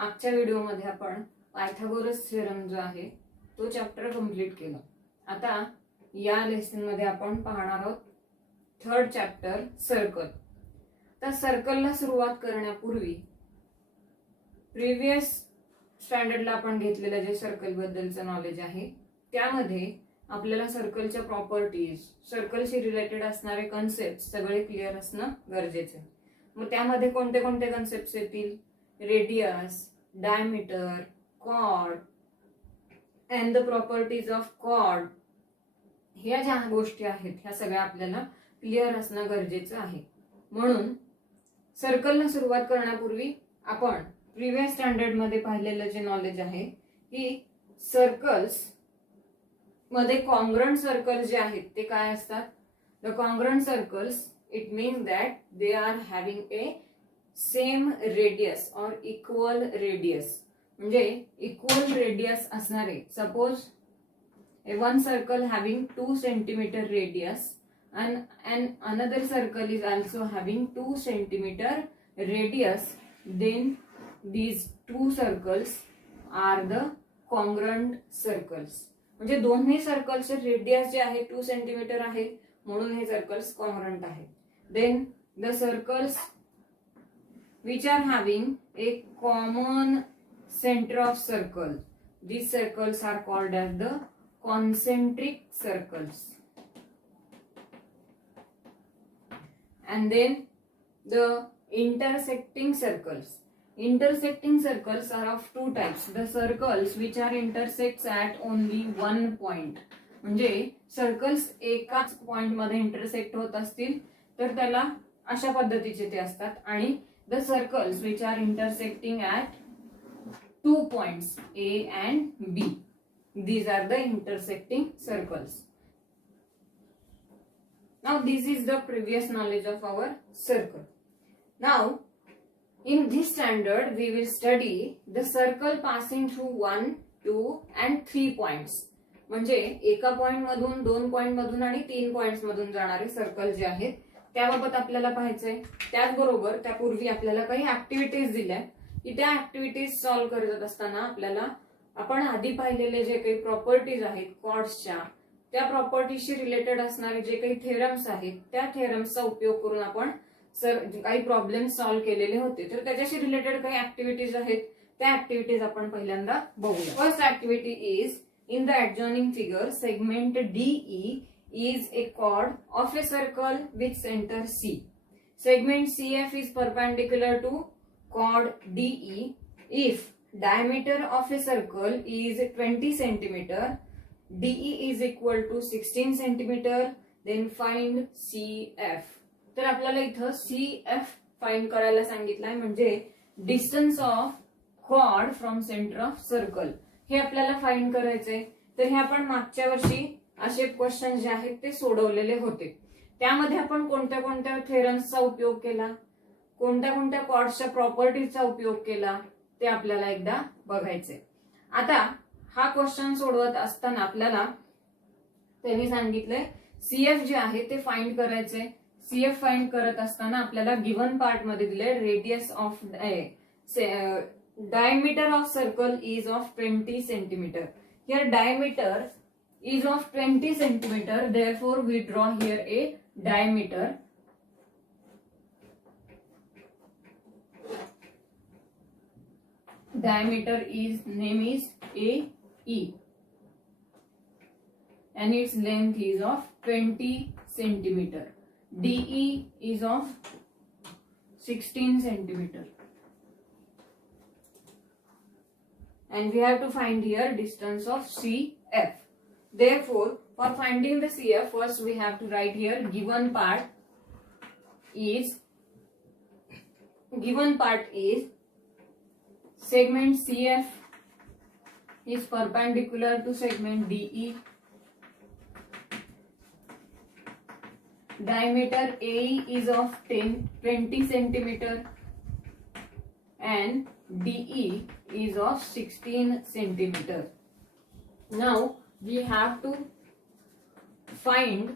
मागच्या व्हिडिओमध्ये आपण पायथागोरस थिअरम जो आहे तो चॅप्टर कंप्लीट केला. आता या लेसन मध्ये आपण पाहणार आहोत थर्ड चॅप्टर सर्कल. तर सर्कलला सुरुवात करण्यापूर्वी प्रिव्हियस स्टँडर्डला आपण घेतलेलं जे सर्कल बद्दलचं नॉलेज आहे त्यामध्ये आपल्याला सर्कलच्या प्रॉपर्टीज, सर्कलशी रिलेटेड असणारे कन्सेप्ट सगळे क्लिअर असणं गरजेचं आहे. मग त्यामध्ये कोणते कोणते कन्सेप्ट येतील? Radius, diameter, chord and the properties of chord, ह्या ज्या गोष्टी आहेत ह्या सगळ्या आपल्याला क्लिअर असणं गरजेचं आहे. म्हणून सर्कलला सुरुवात करण्यापूर्वी आपण प्रिव्हियस स्टँडर्ड मध्ये पाहिलेलं जे नॉलेज आहे की सर्कल्स मध्ये कॉन्ग्रंट सर्कल जे आहेत ते काय असतात? The congruent circles, it means that they are having a same radius और इक्वल रेडियस. म्हणजे इक्वल रेडियस असणारे, suppose one circle having 2 centimetre radius and another circle is also having 2 centimeter radius, then these two circles are the congruent circles. म्हणजे दोन्ही सर्कलचे radius जे आहे 2 centimetre आहे म्हणून हे circles congruent आहेत. Then the circles which are having a common center of circle, these circles are called as the concentric circles. And then the intersecting circles. Intersecting circles are of two types. The circles which are intersects at only one point. म्हणजे circles एकाच point मध्ये intersect होत असतील तर त्याला अशा पद्धतीचे ते असतात. आणि the circles which are intersecting at 2 points A and B, these are the intersecting circles. Now this is the previous knowledge of our circle. Now in this standard we will study the circle passing through 1, 2 and 3 points. म्हणजे एका point मधून, 2 point मधून आणि 3 points मधून जाणारे circle जे आहेत त्याबाबत आपल्याला पाहायचंय. त्याचबरोबर त्यापूर्वी आपल्याला काही ऍक्टिव्हिटीज दिल्या की त्या ऍक्टिव्हिटीज सॉल्व्ह करत असताना आपल्याला आपण आधी पाहिलेले जे काही प्रॉपर्टीज आहेत कॉर्ड्सच्या, त्या प्रॉपर्टीशी रिलेटेड असणारे जे काही थेरम्स आहेत त्या थेरम्सचा उपयोग करून आपण काही प्रॉब्लेम सॉल्व्ह केलेले होते. तर त्याच्याशी रिलेटेड काही ऍक्टिव्हिटीज आहेत त्या ऍक्टिव्हिटीज आपण पहिल्यांदा बघूया. First activity is in the adjoining figure segment DE is a chord of a circle with center C. Segment CF is perpendicular to chord DE. If diameter of a circle is 20 centimeter, DE is equal to 16 centimeter, then find CF. तर आपल्याला इथं CF find करायला सांगितलंय, म्हणजे distance of chord from centre of circle हे आपल्याला find करायचंय. तर हे आपण मागच्या वर्षी असे क्वेश्चन जे आहेत ते सोडवलेले होते. त्यामध्ये आपण कोणत्या कोणत्या थेरम्सचा उपयोग केला, कोणत्या कोणत्या कॉर्ड्सच्या प्रॉपर्टीजचा उपयोग केला ते आपल्याला एकदा बघायचंय. आता हा क्वेश्चन सोडवत असताना आपल्याला त्यांनी सांगितलंय CF जे आहे ते फाइंड करायचंय. CF फाइंड करत असताना आपल्याला गिव्हन पार्ट मध्ये दिले radius of diameter of circle is of 20 centimetre. Here diameter is of 20 centimeter, therefore we draw here a diameter. Diameter is name is AE and its length is of 20 centimeter. DE is of 16 centimeter. And we have to find here distance of CF. Therefore, for finding the CF, first we have to write here given part is segment CF is perpendicular to segment DE. Diameter AE is of 20 centimeter and DE is of 16 centimeter. Now we have to find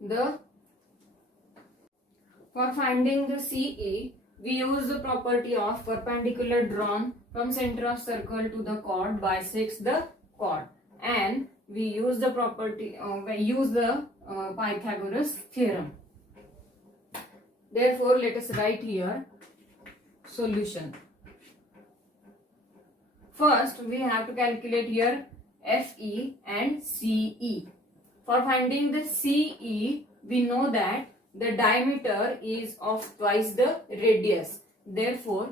the, for finding the CE we use the property of perpendicular drawn from center of circle to the chord bisects the chord, and we use the property Pythagoras theorem. Therefore, let us write here solution. First, we have to calculate here FE and CE. For finding the CE, we know that the diameter is of twice the radius. Therefore,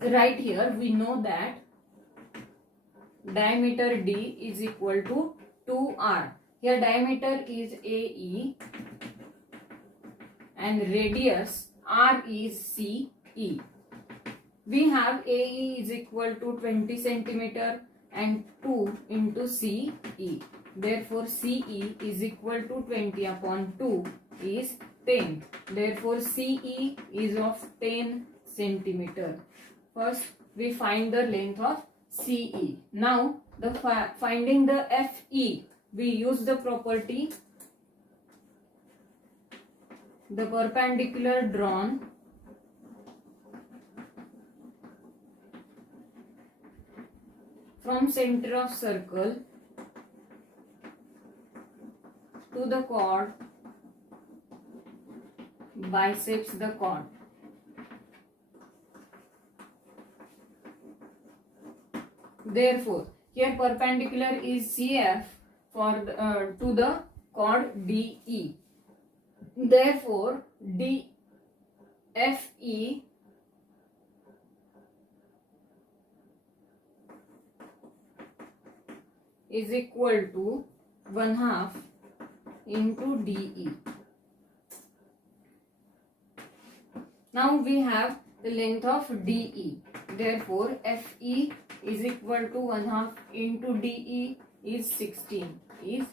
right here we know that diameter D is equal to 2R. Here diameter is AE and radius R is CE. We have AE is equal to 20 centimeter and 2 into CE. Therefore, CE is equal to 20 upon 2 is 10. Therefore, CE is of 10 centimeter. First, we find the length of CE. Now, finding the FE, we use the property the perpendicular drawn from center of circle to the chord bisects the chord. Therefore, here perpendicular is CF to the chord DE. Therefore, DFE is equal to 1/2 into DE. Now we have the length of DE. Therefore, FE is equal to 1/2 into DE is 16 is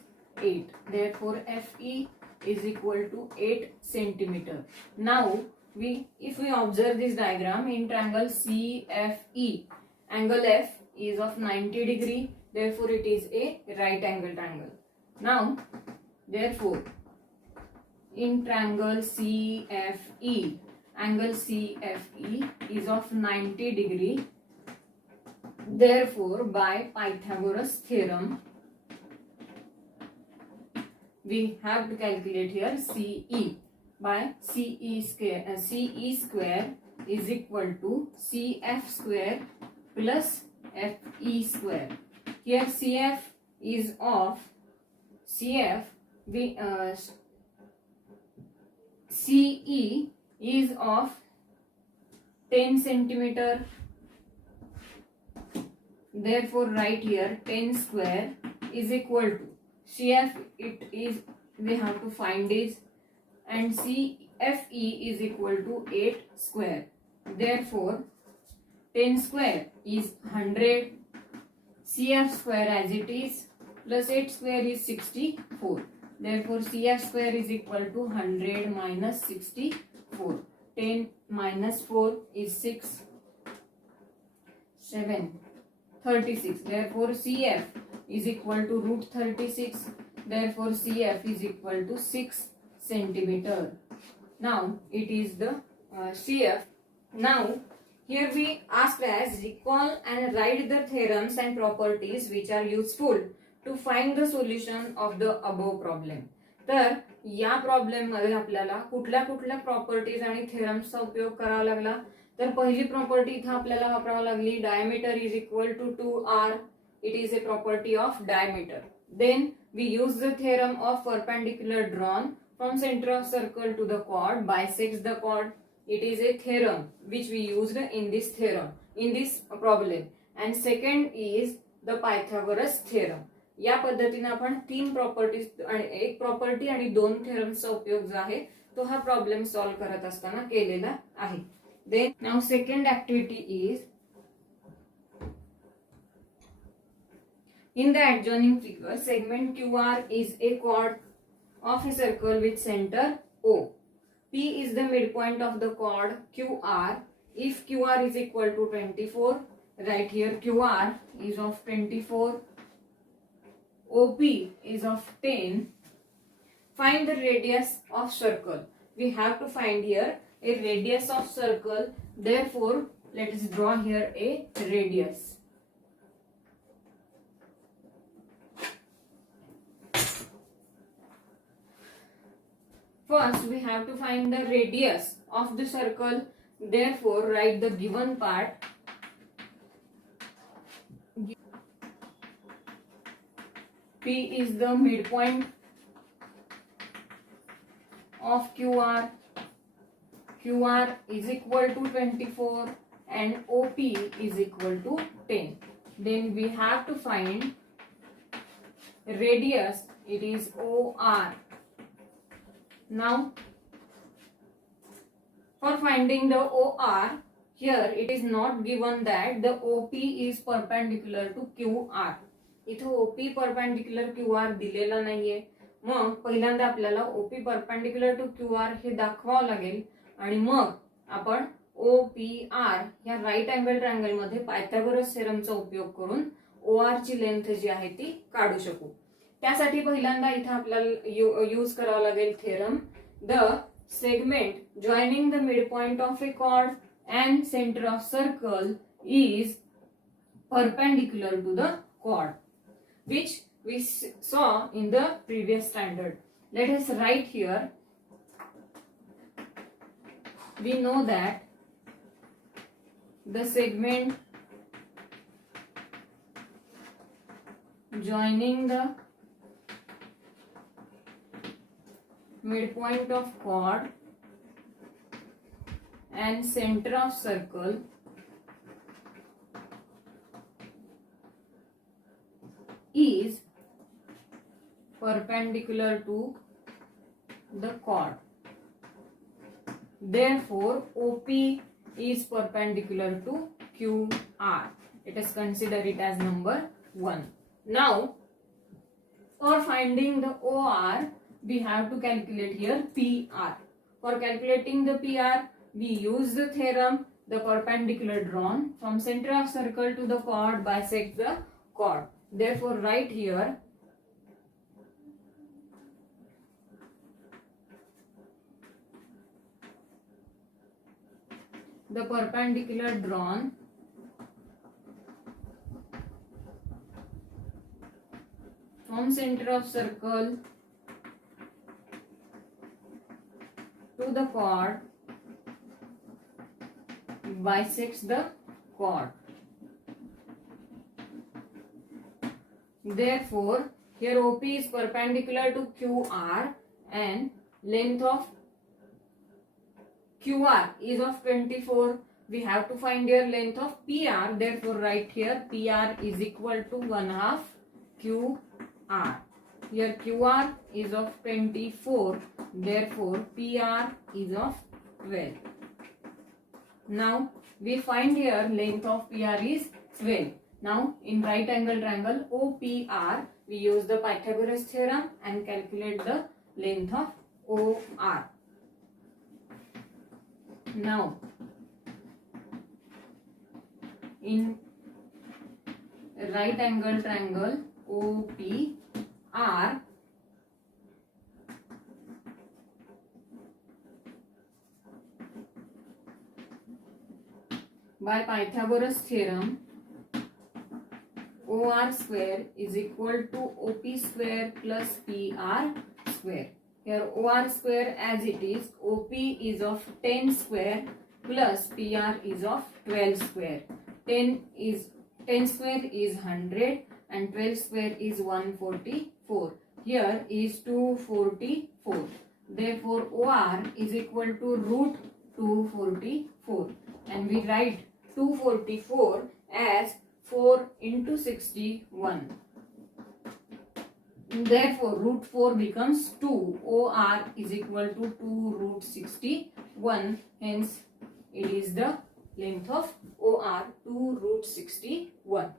8. Therefore, FE is equal to 8 centimeter. Now, if we observe this diagram in triangle CFE, angle F is of 90 degree. Therefore, it is a right angle triangle. Now, therefore, in triangle CFE, angle CFE is of 90 degree. Therefore, by Pythagoras theorem, we have to calculate here CE by CE square is equal to CF square plus FE square. Here CF is of CE is of 10 centimeter. Therefore, right here 10 square is equal to CF, we have to find this, and CFE is equal to 8 square. Therefore, 10 square is 100, CF square as it is, plus 8 square is 64. Therefore, CF square is equal to 100 minus 64. 10 minus 4 is 6, 7, 36. Therefore, CF is equal to root 36. Therefore, CF is equal to 6 centimeter. Now, it is the CF. Now, here we asked as recall and write the theorems and properties which are useful to find the solution of the above problem. तर या problem मध्ये आपल्याला कुठल्या कुठल्या properties आणि थेरम्सचा उपयोग करावा लागला. तर पहिली प्रॉपर्टी इथे आपल्याला वापरावी लागली, diameter is equal to 2r. It is a property of diameter. Then we use the theorem of perpendicular drawn from center of circle to the chord bisects the chord. It is a theorem which we used in this problem. And second is the Pythagoras theorem. या पद्धतीने आपण 3 properties आणि 1 property आणि 2 थेरम्सचा उपयोग जो आहे तो हा प्रॉब्लेम सॉल्व्ह करत असताना केलेला आहे. Then now second activity is in the adjoining figure segment QR is a chord of a circle with center O. P is the midpoint of the chord QR. If QR is equal to 24, right here QR is of 24, OP is of 10. Find the radius of circle. We have to find here a radius of circle. Therefore, let us draw here a radius. First, we have to find the radius of the circle. Therefore, write the given part. P is the midpoint of QR. QR is equal to 24 and OP is equal to 10. Then we have to find radius. It is OR. Now, for finding the OR, here it is not given that the OP is perpendicular to QR. इथे OP perpendicular QR दिलेला नाहीये. मग पहिल्यांदा आपल्याला OP perpendicular to QR हे दाखवावं लागेल आणि मग आपण OPR या राईट अँगल ट्रायंगल मध्ये पायथागोरस थेरमचा उपयोग करून OR ची लेंथ जी आहे ती काढू शकू. त्यासाठी पहिल्यांदा इथे आपल्याला यूज करावं लागेल theorem. The segment joining the midpoint of a chord and center of circle is perpendicular to the chord, which we saw in the previous standard. Let us write here. We know that the segment joining the midpoint of chord and center of circle is perpendicular to the chord. Therefore, OP is perpendicular to QR. Let us consider it as number 1. Now, for finding the OR, we have to calculate here PR. For calculating the PR, we use the theorem. The perpendicular drawn from center of circle to the chord bisects the chord. Therefore, write here the perpendicular drawn from center of circle to the chord bisects the chord. Therefore, here OP is perpendicular to QR and length of QR is of 24. We have to find here length of PR. Therefore, write here PR is equal to 1/2 QR. Here QR is of 24. Therefore, PR is of 12. Now, we find here length of PR is 12. Now, in right angle triangle OPR, we use the Pythagoras theorem and calculate the length of OR. Now, in right angle triangle OPR, by Pythagoras theorem, OR square is equal to OP square plus PR square. Here OR square as it is, OP is of 10 square plus PR is of 12 square. 10 square is 100 and 12 square is 144. Here is 244. Therefore, OR is equal to root 244 and we write 244 as 4 into 61. Therefore, root 4 becomes 2. OR is equal to 2 root 61. Hence, it is the length of OR 2 root 61.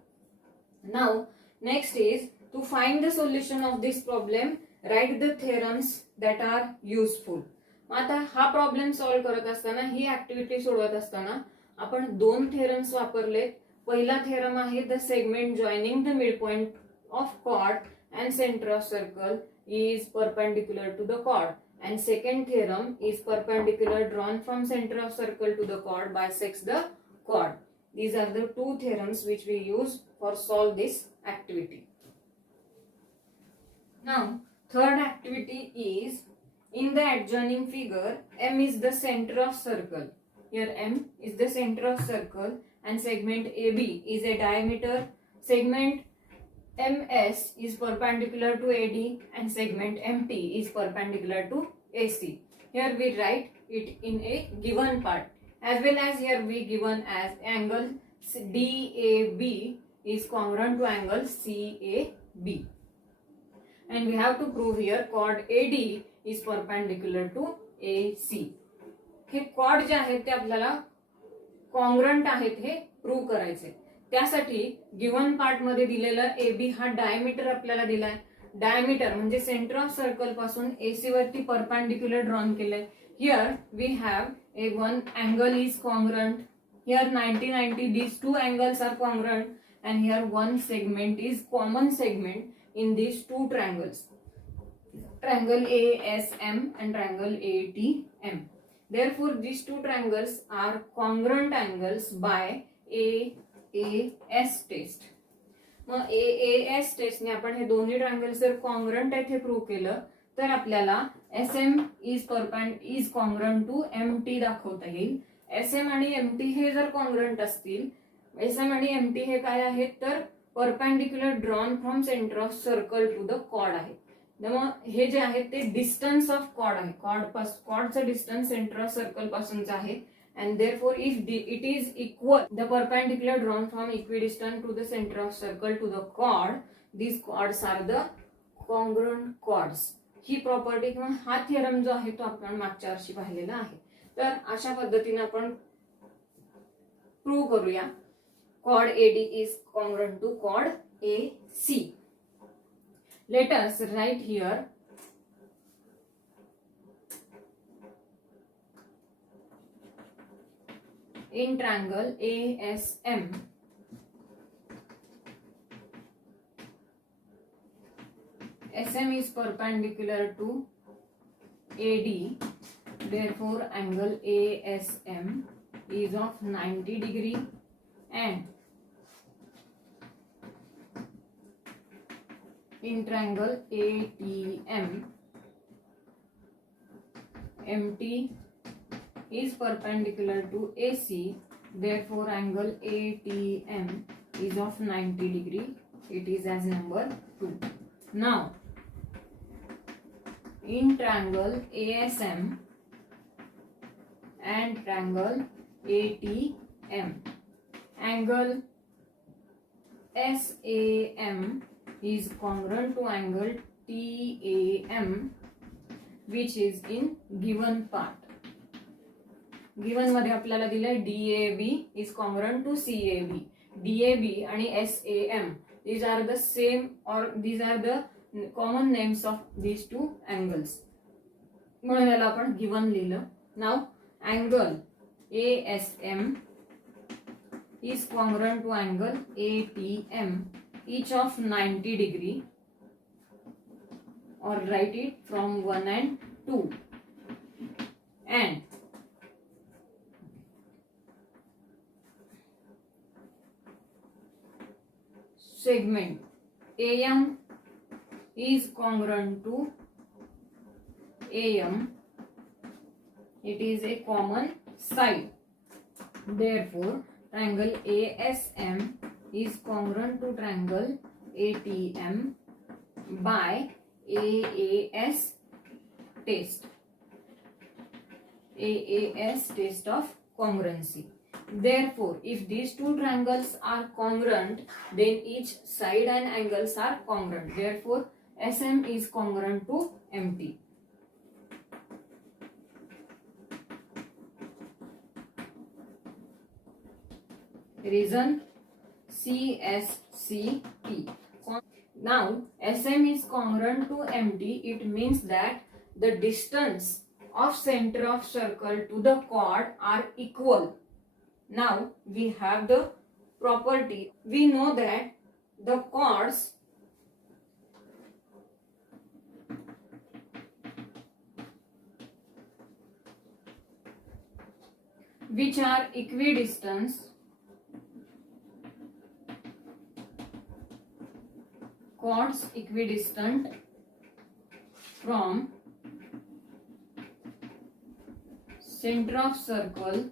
Now, next is to find the solution of this problem, write the theorems that are useful. आता हा problem solve करत असताना ही activity सोडवत असताना आपण 2 theorems वापरलेत. पहिला theorem आहे the segment joining the mid point of chord and centre of circle is perpendicular to the chord. and second theorem is perpendicular drawn from center of circle to the chord bisects the chord. These are the two theorems which we use for solve this activity. Now, third activity is, in the adjoining figure, M is the center of circle. Here M is the center of circle and segment AB is a diameter. Segment MS is perpendicular to AD and segment MT is perpendicular to AC. Here we write it in a given part, as well as here we given as angle DAB is congruent to angle CAB. And we have to prove here chord AD is perpendicular to AC. हे chord जे आहेत ते आपल्याला congruent आहेत हे prove करायचे. त्यासाठी given part मध्ये दिलेला AB हा डायमीटर आपल्याला दिलाय. डायमीटर म्हणजे सेंटर ऑफ सर्कल पासून AC वरती परपेंडिक्युलर ड्रॉन केलंय. Here we have a one angle is congruent. Here 90-90, these two angles are congruent, and here one segment is common segment in these two triangles, triangle ASM and triangle ATM. Therefore, these two triangles are congruent angles by AAS test. मग AAS test ने आपण हे दोन्ही triangles जर congruent आहेत हे prove केलं तर आपल्याला SM is congruent to MT दाखवता येईल. SM आणि MT हे जर कॉन्ग्रंट असतील, SM आणि MT हे काय आहेत तर perpendicular drawn from centre of circle to the chord आहे. मग हे जे आहे ते डिस्टन्स ऑफ कॉर्ड आहे. कॉर्डचं डिस्टन्स सेंटर ऑफ सर्कल पासूनचं आहे. And therefore, if it is equal, the perpendicular drawn from equidistant to the center of circle to the chord, these chords are the congruent chords. He property किंवा हा theorem जो आहे तो आपण मागच्या वर्षी पाहिलेला आहे. तर अशा पद्धतीने आपण प्रूव्ह करूया chord AD is congruent to chord AC. Let us write here in triangle ASM, SM is perpendicular to AD, therefore angle ASM is of 90 degree, and in triangle ATM, MT is perpendicular to AC, therefore angle ATM is of 90 degree. It is as number 2. Now, in triangle ASM and triangle ATM, angle SAM is congruent to angle TAM, which is in given part. Given मध्ये आपल्याला दिलंय DAB is congruent to CAB. DAB आणि SAM, these are the same or these are the common names of these two angles. म्हणून याला आपण given लिहिलं. Now angle ASM is congruent to angle ATM, each of 90 degree, or write it from 1 and 2. And segment AM is congruent to AM. It is a common side. Therefore, triangle ASM is congruent to triangle ATM by AAS test. AAS test of congruency. Therefore, if these two triangles are congruent, then each side and angles are congruent. Therefore, SM is congruent to MT. Reason CSCP. Now, SM is congruent to MT. It means that the distance of center of circle to the chord are equal. Now we have the property. We know that the chords which are equidistant chords equidistant from center of circle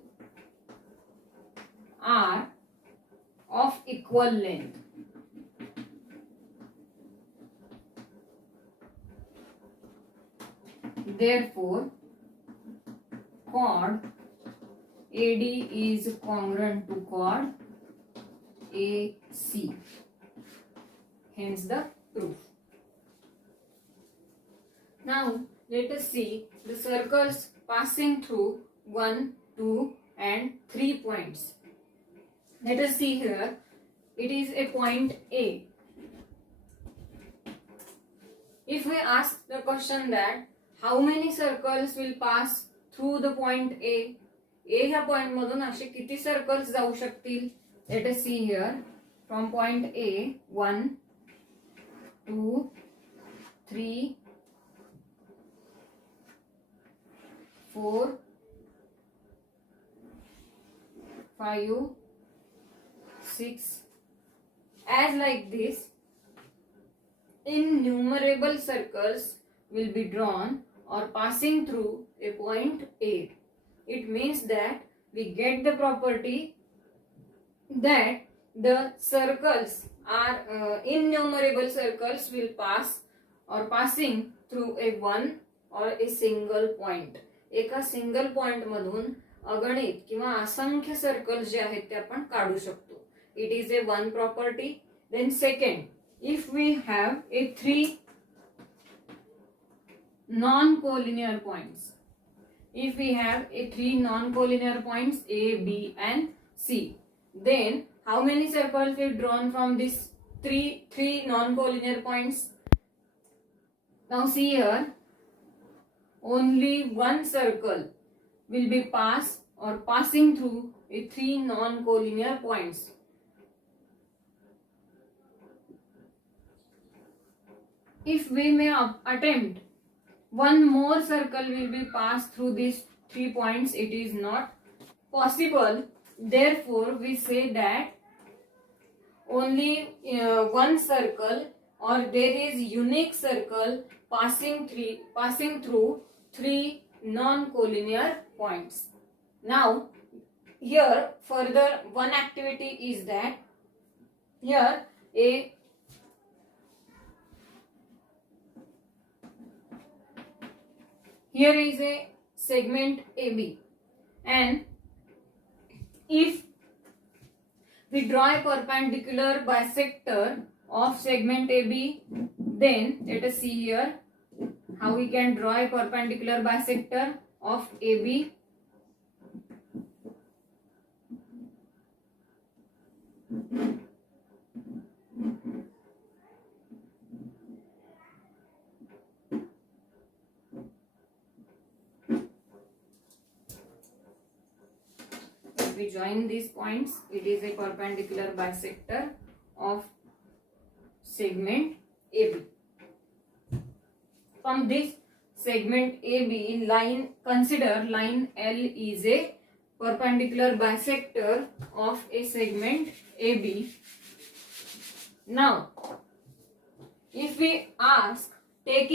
are of equal length. Therefore, chord AD is congruent to chord AC. Hence the proof. Now let us see the circles passing through 1, 2 and 3 points. Let us see here. It is a point A. If we ask the question that how many circles will pass through the point A, ह्या point मधून असे किती circles जाऊ शकतील? Let us see here. From point A, 1, 2, 3, 4, 5, 6. As like this, innumerable circles will be drawn or passing through a point A. It means that we get the property that the circles are innumerable circles will pass or passing through a one or a single point. एका single point मधून अगणित किंवा असंख्य circles जे आहेत ते आपण काढू शकतो. It is a one property. Then second, if we have a 3 non-collinear points. If we have a 3 non-collinear points A, B and C, then how many circles will drawn from these three non-collinear points? Now see here, only one circle will be passed or passing through a 3 non-collinear points. If we may attempt one more circle will be passed through these 3 points, it is not possible. Therefore, we say that only one circle or there is unique circle passing through 3 non-collinear points. Now, here further one activity is that here Here is a segment AB, and if we draw a perpendicular bisector of segment AB, then let us see here how we can draw a perpendicular bisector of AB. We join these points, it is a perpendicular bisector of segment AB. From this segment AB, consider line L is a perpendicular bisector of a segment AB. Now, if we ask take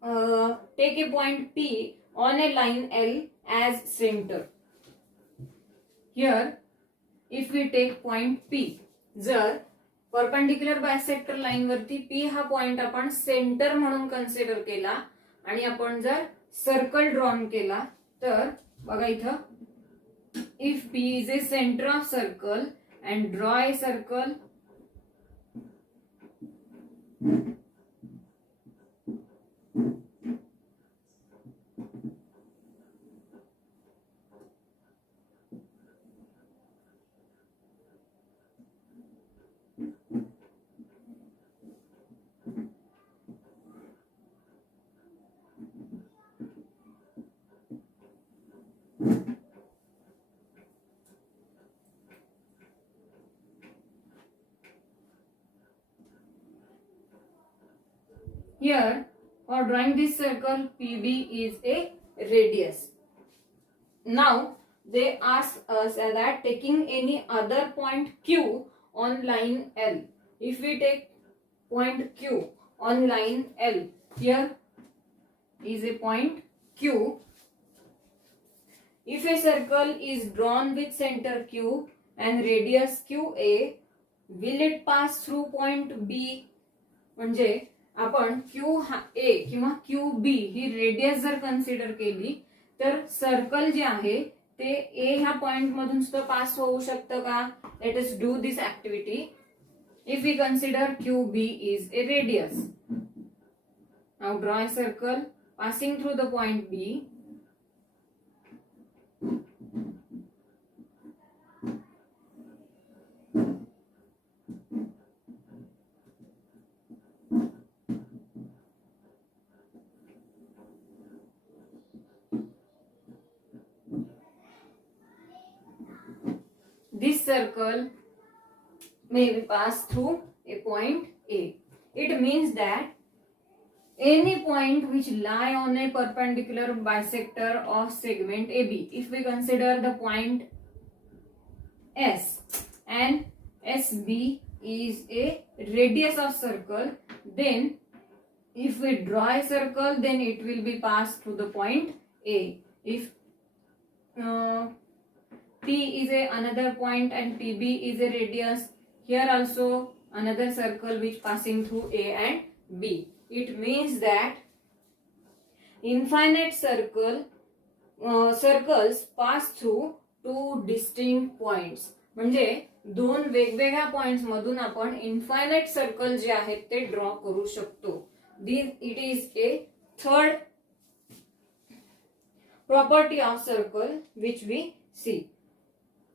a point P on a line L as center. Here, if we take point P, जर perpendicular bisector line वरती P हा point आपण centre म्हणून consider केला आणि आपण जर circle drawn केला तर बघा इथं, if P is a centre of circle and draw a circle, here for drawing this circle PB is a radius. Now they ask us that taking any other point Q on line L. If we take point Q on line L, here is a point Q. If a circle is drawn with center Q and radius QA, will it pass through point B? म्हणजे आपण Q A किंवा Q B ही radius जर consider केली तर circle जे आहे ते ए ह्या point मधून सुद्धा पास होऊ शकतं का? Let us do this activity. If we consider Q B is a radius, now draw a circle passing through the point B. This circle may be passed through a point A. It means that any point which lie on a perpendicular bisector of segment AB. If we consider the point S and SB is a radius of circle, then if we draw a circle, then it will be passed through the point A. If P is another point and PB is a radius, here also another circle which passing through A and B. It means that infinite circles pass through two distinct points. म्हणजे दोन वेगवेगळ्या points मधून आपण infinite circle जे आहेत ते draw करू शकतो. It is A third property of circle which we see.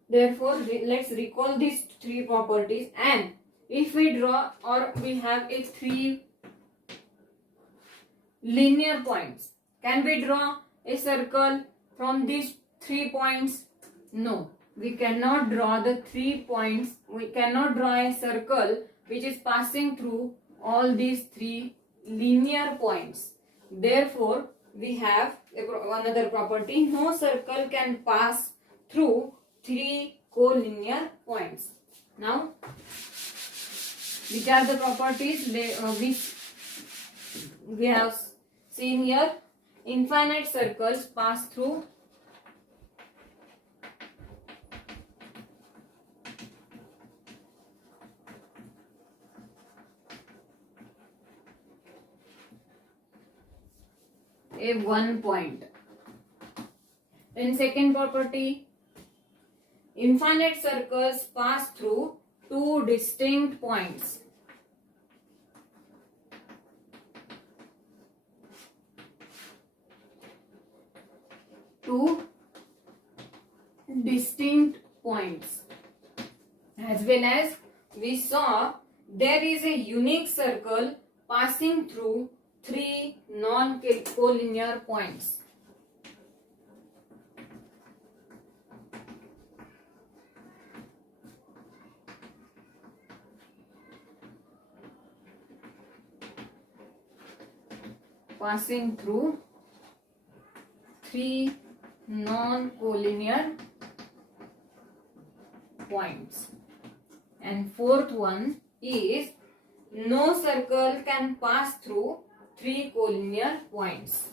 Therefore, let's recall these three properties, and if we draw or we have a three linear points, can we draw a circle from these 3 points? No, we cannot draw the 3 points. We cannot draw a circle which is passing through all these 3 linear points. Therefore, we have another property: no circle can pass through 3 collinear points. Now, which are the properties which we have seen here? Infinite circles pass through a one point. Then second property, infinite circles pass through two distinct points. Two distinct points. As well as we saw, there is a unique circle passing through 3 non-collinear points. Passing through 3 non-collinear points. And fourth one is no circle can pass through 3 collinear points.